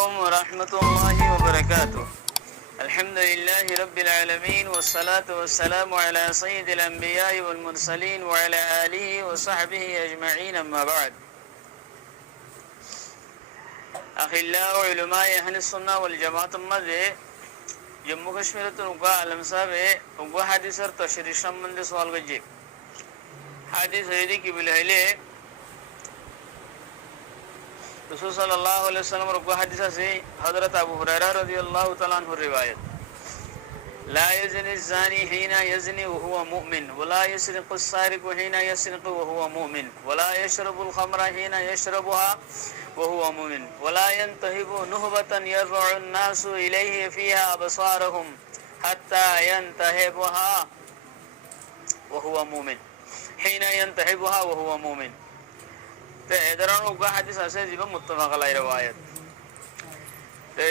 عليكم ورحمة الله وبركاته. الحمد لله رب العالمين والصلاة والسلام على سيد الأنبياء والمرسلين وعلى آله وصحبه أجمعين أما بعد. أخلاء علماء أهل السنة والجماعة مذي جمو كشمير تنقى علم سابه وقوى حديث تشريح من دي سوال بجيب حديث هيدي كبير رسول صلى الله عليه وسلم رقوا حديثة سے حضرت ابو هريرة رضي الله تعالى عنه الرواية لا يزني الزاني حين يزني وهو مؤمن ولا يسرق السارق حين يسرق وهو مؤمن ولا يشرب الخمر حين يشربها وهو مؤمن ولا ينتهب نهبة يرفع الناس إليه فيها أبصارهم حتى ينتهبها وهو مؤمن حين ينتهبها وهو مؤمن. तो इधर उनका हदीस ऐसे जीवन मुत्तफ़क़ अलैहि रवायत तो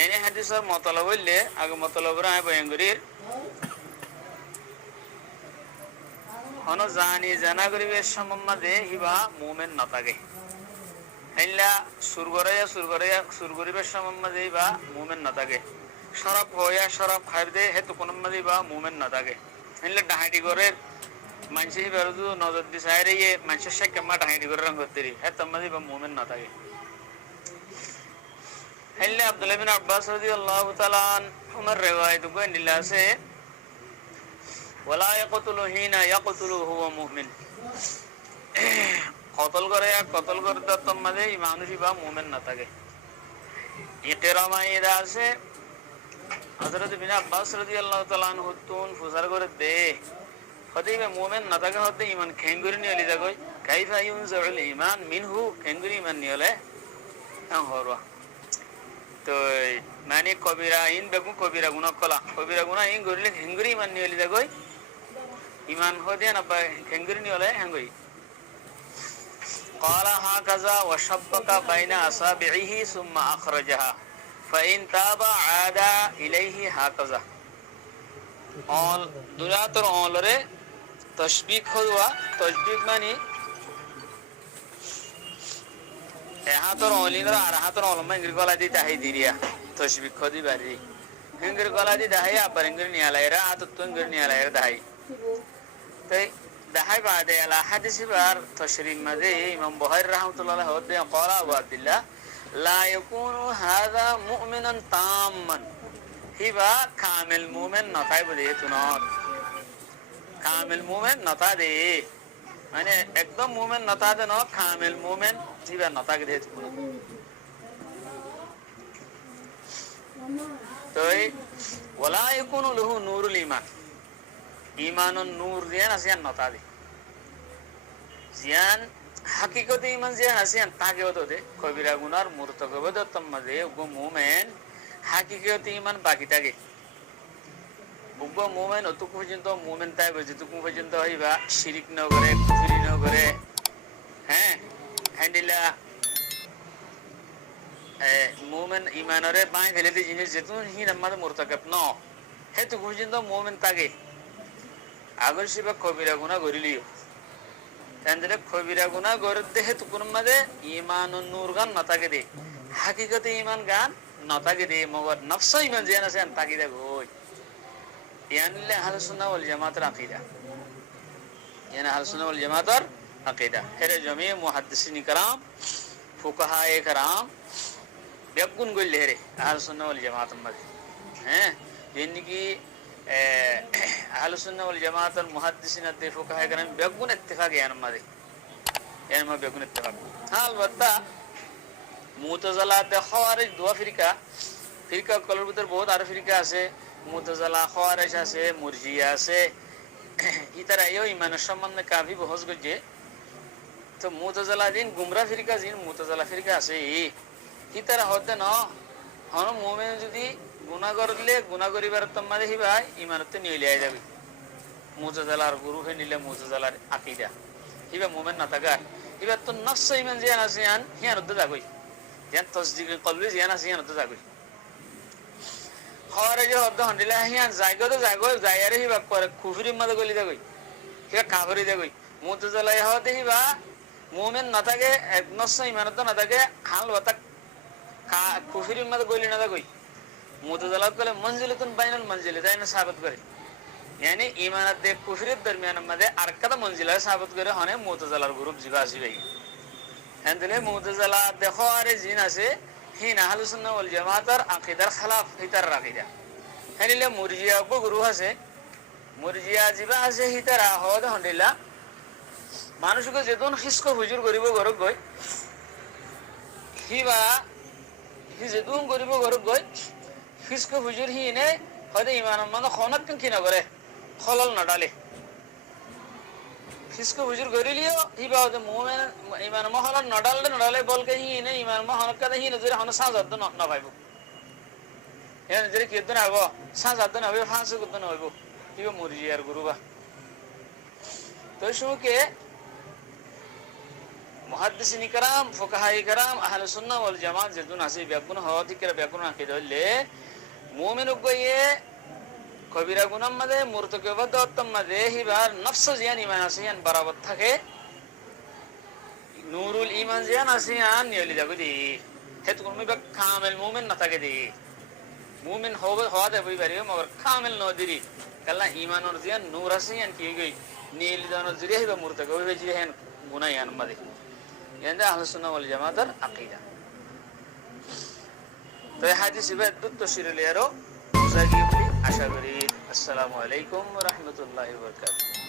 यानी हदीस और मतलब ले अगर मतलब रहा है बयंगरीर हनो जानी जनागरी वे शम्मा दे हिबा मोमेन नतागे हिला सुरगरे वे शम्मा दे हिबा मोमेन नतागे शराब होया शराब खार दे है तो कुनम्मा दे हिबा मोमेन नतागे हिला डहाटी गोरे मानसी बेरोजू नजर दिसाय रही है मानसी शेख कमा ढाई कर रंग होती रही है तम्मदी बम मोमेन ना था ये हल्ले अब्दुल्लाह बिन अब्बास रज़ियल्लाहु ताला उमर रिवायत को निल्ला से वला यक़तुलु हीना यक़तुलु हुवा मुमिन कत्ल करे या कत्ल करता तम्मदे मानुषी बा मोमेन ना था के ये किरामा इदा से हज़रत बिन अब्बास रज़ियल्लाहु ताला अन्हु तुन फुसर करे दे खदी में मोमेन नतागा होते ईमान खेंगुरी नहीं वाली जगह कई फायूं ज़रूर ईमान मिन्हु खेंगुरी ईमान नहीं वाले हम हो रहा तो मैंने कबीरा इन बेगुन कबीरा गुना इन गुरले खेंगुरी ईमान नहीं वाली जगह ईमान होते हैं ना पर खेंगुरी नहीं वाले हैं कोई काला हाँ कज़ा वशब्बका बैना असाबिही सुम्मा अखरजहा फ़इन ताबा आदा इलेही हाँ कज़ा और दुनिया तो ऑल रे तशबीक हुआ तशबीक मानी यहाँ तो ऑलिंगर आ रहा तो ऑल में इंग्रिक वाला दी दाही दिरिया तशबीक खुदी बारी इंग्रिक वाला दी दाही आप पर इंग्रिक नहीं आलाय रहा तो इंग्रिक नहीं आलाय रहा दाही तो दाही बाद है अल्लाह हदीस बार तशरीह में दे इमाम बुखारी रहमतुल्लाह होते हैं क़ाला अबू अब्दुल्लाह ला यकूनु हाज़ा मुअमिनन ताम्मन हिबा कामिल मोमेन नताई बदे तुनार कामिल मोमेन नता दे माने एकदम मोमेन नता दे ना कामिल मोमेन हिबा नता के दे तो वला यकुनु लहु नूरुल ईमान ईमानुन नूर दिया ना सियान नता दे सियान हकीकत ईमान सियान सियान ताके होते दे कबीरा गुनार मुर्तकब दे तम्मा दे वो मोमेन হাকিকত ঈমান বাকি থাকে উগ্র মুমিন অতু পর্যন্ত মুমিন তাই যেটুকু পর্যন্ত হইবা শিরিক ন করে কুফরি ন করে হ্যাঁ হ্যান্ডিলা মুমিন ঈমানরে বাই ফেলে দি জিনিস যেটু হি নামাদ মুরতাকাব ন হেতু পর্যন্ত মুমিন থাকে আগর শিবা কবিরা গুনাহ করিলিও তান্দ্রে কবিরা গুনাহ করতে হেতু কোন মাদে ঈমানুন নূর গান না থাকে দে হাকিকত ঈমান গান नतागे दे मगर नफ्स ईमान जियाना से अंताकीदा गोय यानी ले अहल सुन्नह वल जमात अकीदा यानी अहल सुन्नह वल जमात और अकीदा हेरे जमी मुहद्दिसिन कराम फुकहाए कराम बेगुन गोल लेरे अहल सुन्नह वल जमात मद हैं जिनकी अहल सुन्नह वल जमात और मुहद्दिसिन अते फुकहाए कराम बेगुन इत्तिफाक यानी मद यानी म बेगुन इत्तिफाक हां अलबत्ता मुतज़ला ते ख़वारिज दो फिरका कलर भीतर बहुत आर फिरका আছে मुतज़ला ख़वारिज আছে मुर्जिया আছে इतरा यो ईमान সম্বন্ধে काफी बहस গজে তো मुतज़ला दिन गुमरा फिरका जिन मुतज़ला फिरका আছে इतरा হতে না হন মুমিন যদি গুনাহ করলে গুনাহ করিবার তম্মাদে হিবা ঈমানতে নিয়ে লিয়ে যাবে মুতज़লার গুরু হে নিলে মুতज़লার আকীদা হিবা মুমিন না থাকা হিবা তো নফস ঈমান জিয়ান আছে হিয়ান রদ্দ যাগই यान तस्दीक कल्बी जियाना सियान होता जागो खवरे जो होता हंडिला हियान जागो तो जागो जायारे ही बाप पर कुफरी मत गोली जागो हिया काफरी जागो मुतज़ला होते ही बा मोमेन नता के नस्स ईमान तो नता के हाल वतक কুফরির মধ্যে গইলি না কই মুতাজালা কলে মঞ্জিলাতুন বাইনাল মঞ্জিলাতাইন সাবিত করে यानी ईमानत दे कुफरित दरमियान मध्ये अर्कदा मंजिला साबित करे हने मुतज़िलार ग्रुप जिबा आसिबे एंदले मुतज़िला देखो आरे जिन আছে হিন আহলুস সুন্নাহ ওয়াল জামাতার আকীদার খেলাফ হিতার রাকিদা হেনিলে মুরজিয়া কো গ্রুপ আছে মুরজিয়া জিবা আছে হিতারা হদ হন্ডিলা মানুষকে যেদন খিসকো হুজুর করিব ঘরক গই হিবা হি যেদন করিব ঘরক গই খিসকো হুজুর হিনে হদে ইমান মানে খনাত কিন কিনা করে খলল না ডালে খিসকো হুজুর করিলিও হিবা হদে মুমিন ইমান মহলন না ডালে বলকে হিনে ইমান মহলক কাদে হিনে জরে হন সাজাদ না পাইবো এন জরে কিদন আবো সাজাদ না হবে ফাঁসু কদন হইবো হিবা মুরজিয়ার গুরুবা তো শুকে মুহাদ্দিসিন کرام ফুকাহায়ে کرام আহলে সুন্নাহ ওয়াল জামাত যেদুন আছে বেগুন হওয়াতি করে বেগুন আকীদা হইলে মুমিন গয়ে কবিরা গুনাহ মধ্যে মুরতাকিবাত উত্তম মধ্যে হিবার নফস জিয়ান ঈমান আসিয়ান বরাবর থাকে নূরুল ঈমান জিয়ান আসিয়ান নিয়লি দাগুদি হেতু কোন বিক কামিল মুমিন না থাকে দি মুমিন হবে হওয়া দেবে পারিবে মগর কামিল নদিরি কাল্লা ঈমানর জিয়ান নূর আসিয়ান কি গই নীল দানর জরিয়া হিবা মুরতাকিব হয়ে জিয়ান গুনাহান মধ্যে ইয়ান্দা আহলে সুন্নাহ ওয়াল জামাতের আকীদা তো এই হাদিস ইবাদ তশরির লিয়ারো মুসাগিবলি আশা করি আসসালামু আলাইকুম ওয়া রাহমাতুল্লাহি ওয়া বারাকাতুহু